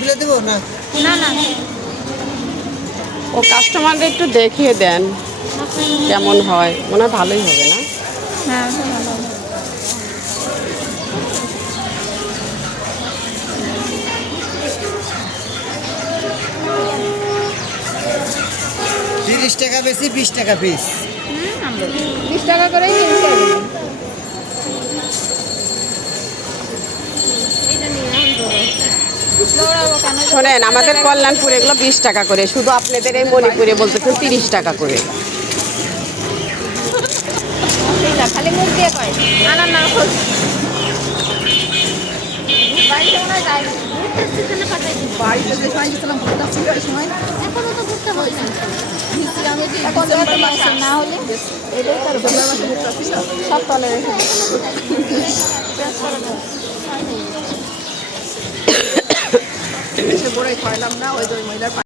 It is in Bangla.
ফেলে দেবো না? না না ও কাস্টমারদের একটু দেখিয়ে দেন কেমন হয়, মনে হয় ভালোই হবে না? হ্যাঁ ভালো হবে। 30 টাকা বেশি, 20 টাকা পিস। 20 টাকা করেই শোনেন, আমাদের কল্যাণপুরে এগুলো 20 টাকা করে, শুধু আপনাদের এই মণিপুরে বলতেছেন 30 টাকা করে। খালি মুখ দিয়ে কয় না না খোঁজ বাড়িতে মনে হয় যায় না। বাড়িতে যে সময় গেছিলাম ঘুরতে আসছি ওই সময় এখনো তো ঘুরতে হয়েছে আমি যে এখন ডিসেম্বর তো মাসে না হলে এটাই তার ডিসেম্বর মাসে ঘুরতে আসছি না সব তলে রেখে এসে বড়াই খাইলাম না ওই যে ওই মহিলার